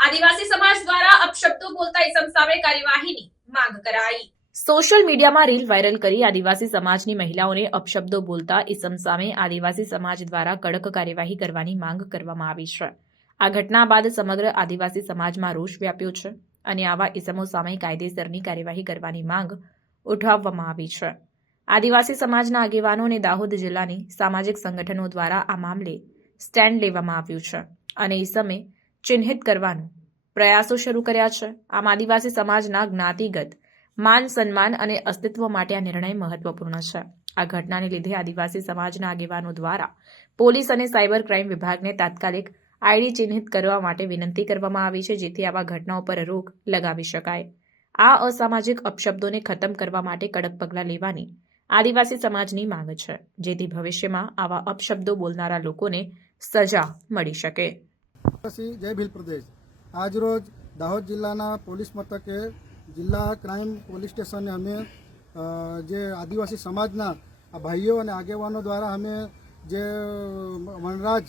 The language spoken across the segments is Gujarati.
આદિવાસી સમાજ દ્વારા અપશબ્દો બોલતા ઇસમ સામે કાર્યવાહીની માંગ કરાઈ। સોશિયલ મીડિયામાં રીલ વાયરલ કરી આદિવાસી સમાજની મહિલાઓને અપશબ્દો બોલતા ઇસમ સામે આદિવાસી સમાજ દ્વારા કડક કાર્યવાહી કરવાની માંગ કરવામાં આવી છે। આ ઘટના બાદ સમગ્ર આદિવાસી સમાજમાં રોષ વ્યાપ્યો છે અને આવા ઇસમો સામે કાયદેસરની કાર્યવાહી કરવાની માંગ ઉઠાવવામાં આવી છે। આદિવાસી સમાજના આગેવાનો અને દાહોદ જિલ્લાની સામાજિક સંગઠનો દ્વારા આ મામલે સ્ટેન્ડ લેવામાં આવ્યું છે અને ઇસમે ચિહ્નિત કરવાનો પ્રયાસો શરૂ કર્યા છે। આમ આદિવાસી સમાજના જ્ઞાતિગત માન સન્માન અને અસ્તિત્વ માટે આ નિર્ણય મહત્વપૂર્ણ છે। આ ઘટનાને લીધે આદિવાસી સમાજના આગેવાનો દ્વારા પોલીસ અને સાયબર ક્રાઇમ વિભાગને તાત્કાલિક આઈડી ચિહ્નિત કરવા માટે વિનંતી કરવામાં આવી છે, જેથી આવા ઘટનાઓ પર રોક લગાવી શકાય। આ અસામાજિક અપશબ્દોને ખતમ કરવા માટે કડક પગલાં લેવાની આદિવાસી સમાજની માંગ છે, જેથી ભવિષ્યમાં આવા અપશબ્દો બોલનારા લોકોને સજા મળી શકે। જય ભીલ પ્રદેશ। આજરોજ દાહોદ જિલ્લાના પોલીસ મથકે જિલ્લા ક્રાઇમ પોલીસ સ્ટેશને અમે જે આદિવાસી સમાજના ભાઈઓ અને આગેવાનો દ્વારા અમે જે વનરાજ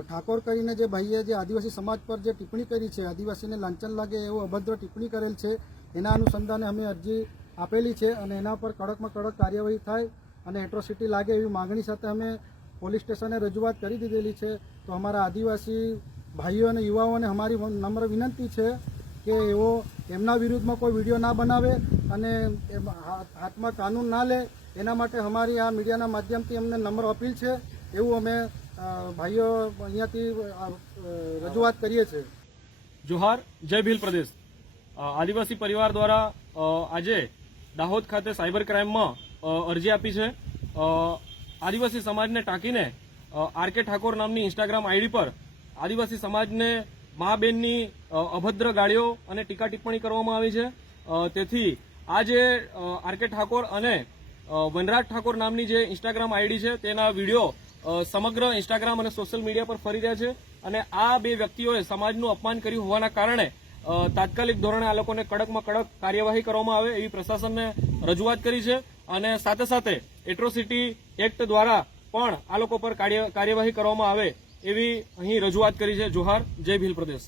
ઠાકોર કરીને જે ભાઈએ જે આદિવાસી સમાજ પર જે ટિપ્પણી કરી છે, આદિવાસીને લાંછન લાગે એવું અભદ્ર ટિપ્પણી કરેલ છે, એના અનુસંધાને અમે અરજી આપેલી છે અને એના પર કડકમાં કડક કાર્યવાહી થાય અને એટ્રોસિટી લાગે એવી માગણી સાથે અમે પોલીસ સ્ટેશને રજૂઆત કરી દીધેલી છે। તો અમારા આદિવાસી ભાઈઓ અને યુવાઓને અમારી નમ્ર વિનંતી છે કે એવો એમના વિરુદ્ધમાં કોઈ વિડીયો ના બનાવે અને હાથમાં કાનૂન ના લે, એના માટે અમારી આ મીડિયાના માધ્યમથી અમને નમ્ર અપીલ છે, એવું અમે ભાઈઓ અહીંયાથી રજૂઆત કરીએ છીએ। જોહાર, જય ભીલ પ્રદેશ। આદિવાસી પરિવાર દ્વારા આજે દાહોદ ખાતે સાયબર ક્રાઇમમાં અરજી આપી છે। આદિવાસી સમાજને ટાંકીને આર.કે. ઠાકોર નામની ઇન્સ્ટાગ્રામ આઈડી પર આદિવાસી સમાજને મા બેનની અભદ્ર ગાળીઓ અને ટીકા ટિપ્પણી કરવામાં આવી છે। તેથી આ જે આર.કે. ઠાકોર અને વનરાજ ઠાકોર નામની જે ઇન્સ્ટાગ્રામ આઈડી છે તેના વિડીયો સમગ્ર ઇન્સ્ટાગ્રામ અને સોશિયલ મીડિયા પર ફરી રહ્યા છે અને આ બે વ્યક્તિઓએ સમાજનું અપમાન કર્યું હોવાના કારણે તાત્કાલિક ધોરણે આ લોકોને કડકમાં કડક કાર્યવાહી કરવામાં આવે એવી પ્રશાસનને રજૂઆત કરી છે અને સાથે સાથે એટ્રોસિટી એક્ટ દ્વારા પણ આ લોકો પર કાર્યવાહી કરવામાં આવે એવી અહીં રજૂઆત કરી છે। જોહાર, જય ભીલ પ્રદેશ।